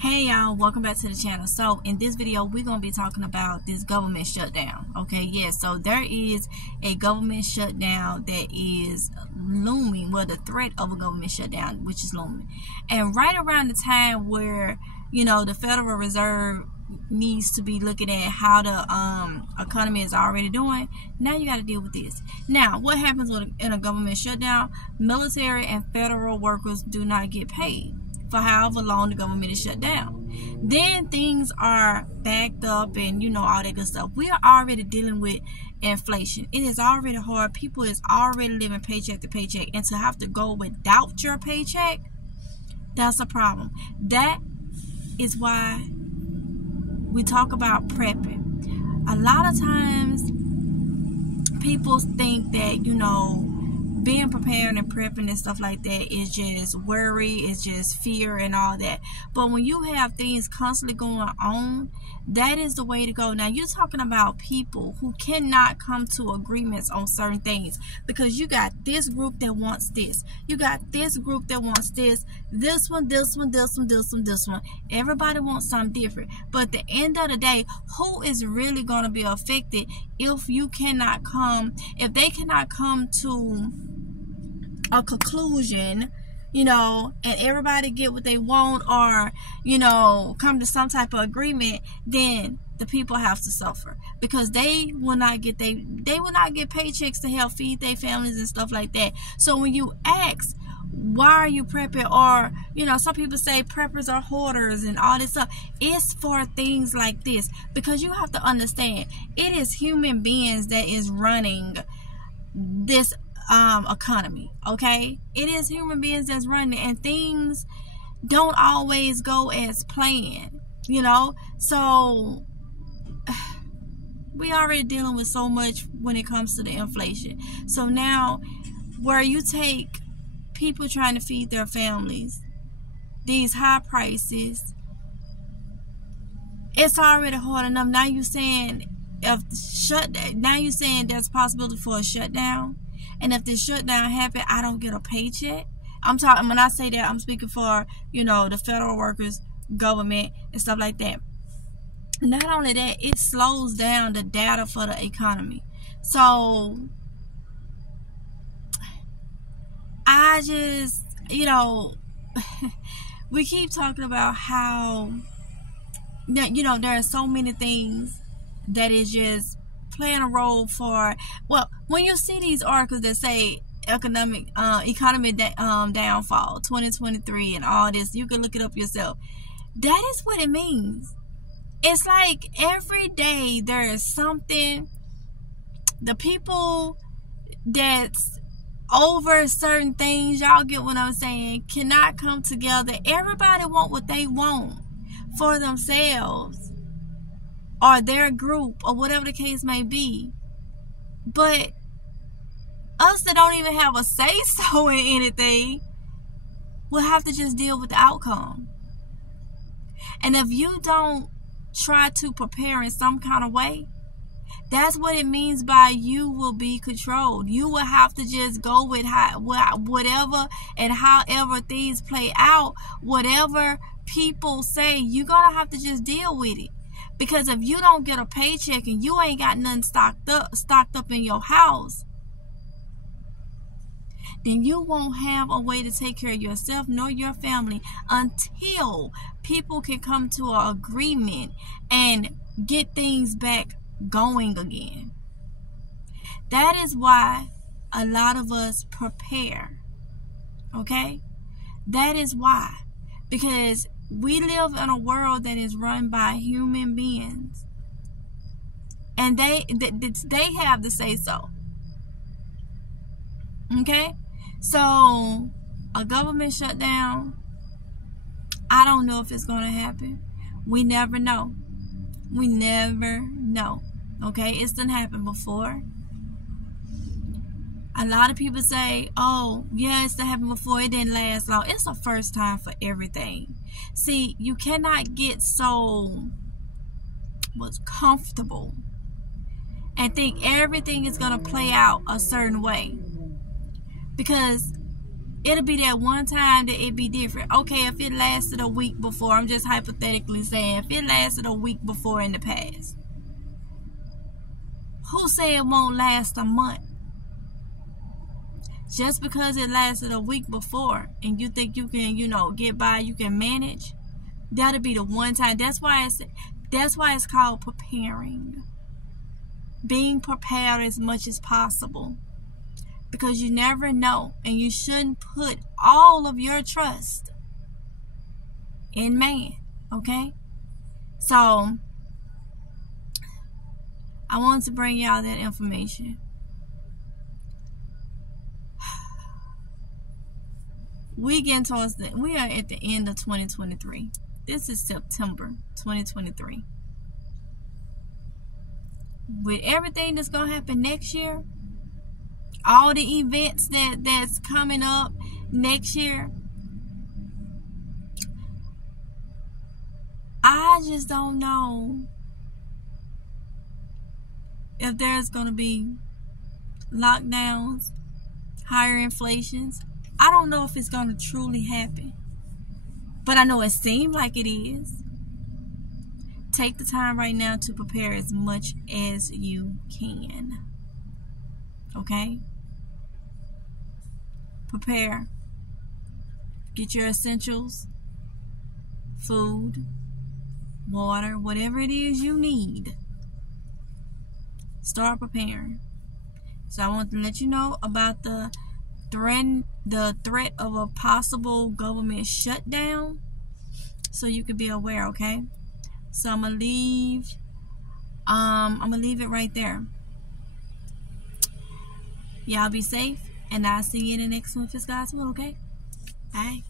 Hey y'all, welcome back to the channel. So in this video we're going to be talking about this government shutdown. Okay, yes, so there is a government shutdown that is looming. Well, the threat of a government shutdown which is looming, and right around the time where the Federal Reserve needs to be looking at how the economy is already doing. Now you got to deal with this. Now what happens in a government shutdown? Military and federal workers do not get paid for however long the government is shut down. Then things are backed up and all that good stuff. We are already dealing with inflation. It is already hard. People is already living paycheck to paycheck, and to have to go without your paycheck, that's a problem. That is why we talk about prepping. A lot of times people think that being prepared and prepping and stuff like that is just worry, it's just fear and all that. But when you have things constantly going on, that is the way to go. Now you're talking about people who cannot come to agreements on certain things, because you got this group that wants this, you got this group that wants this one, this one, this one, this one, this one. Everybody wants something different. But at the end of the day, who is really going to be affected if they cannot come to a conclusion, and everybody get what they want, or come to some type of agreement? Then the people have to suffer, because they will not get paychecks to help feed their families and stuff like that. So when you ask, why are you prepping? Or some people say preppers are hoarders and all this stuff. It's for things like this, because you have to understand, it is human beings that is running this economy. Okay, it is human beings that's running it, and things don't always go as planned. So we already dealing with so much when it comes to the inflation. So now, where you take people trying to feed their families, these high prices, it's already hard enough. Now you saying there's a possibility for a shutdown. And if this shutdown happen, I don't get a paycheck. When I say that, I'm speaking for, the federal workers, government, and stuff like that. Not only that, it slows down the data for the economy. So I just, we keep talking about how, there are so many things that is just playing a role for, when you see these articles that say economy downfall 2023 and all this, you can look it up yourself. That is what it means. It's like every day there is something. The people that's over certain things, y'all get what I'm saying, cannot come together. Everybody want what they want for themselves or their group, or whatever the case may be. But us that don't even have a say-so in anything will have to just deal with the outcome. And if you don't try to prepare in some kind of way, that's what it means by you will be controlled. You will have to just go with whatever and however things play out. Whatever people say, you're going to have to just deal with it. Because if you don't get a paycheck and you ain't got nothing stocked up in your house, then you won't have a way to take care of yourself nor your family until people can come to an agreement and get things back going again. That is why a lot of us prepare. Okay? That is why. Because we live in a world that is run by human beings, and they have the say so. Okay, so a government shutdown, I don't know if it's going to happen. We never know. We never know. Okay, it's done happened before. A lot of people say, oh, yeah, it's happened before, it didn't last long. It's the first time for everything. See, you cannot get so comfortable and think everything is going to play out a certain way. Because It'll be that one time that it be different. Okay, if it lasted a week before, I'm just hypothetically saying, if it lasted a week before in the past, who say it won't last a month? Just because it lasted a week before and you think you can, get by, you can manage, that'll be the one time. That's why it's called preparing. Being prepared as much as possible. Because you never know, and you shouldn't put all of your trust in man, okay? So, I wanted to bring y'all that information. We are at the end of 2023. This is September 2023. With everything that's going to happen next year, all the events that's coming up next year, I just don't know if there's going to be lockdowns, higher inflations. I don't know if it's going to truly happen, but I know it seems like it is. Take the time right now to prepare as much as you can. Okay? Prepare. Get your essentials, food, water, whatever it is you need. Start preparing. So I want to let you know about the threat of a possible government shutdown, so you can be aware, okay? So I'm gonna leave it right there. Y'all be safe, and I'll see you in the next one if it's God's will, okay? Bye.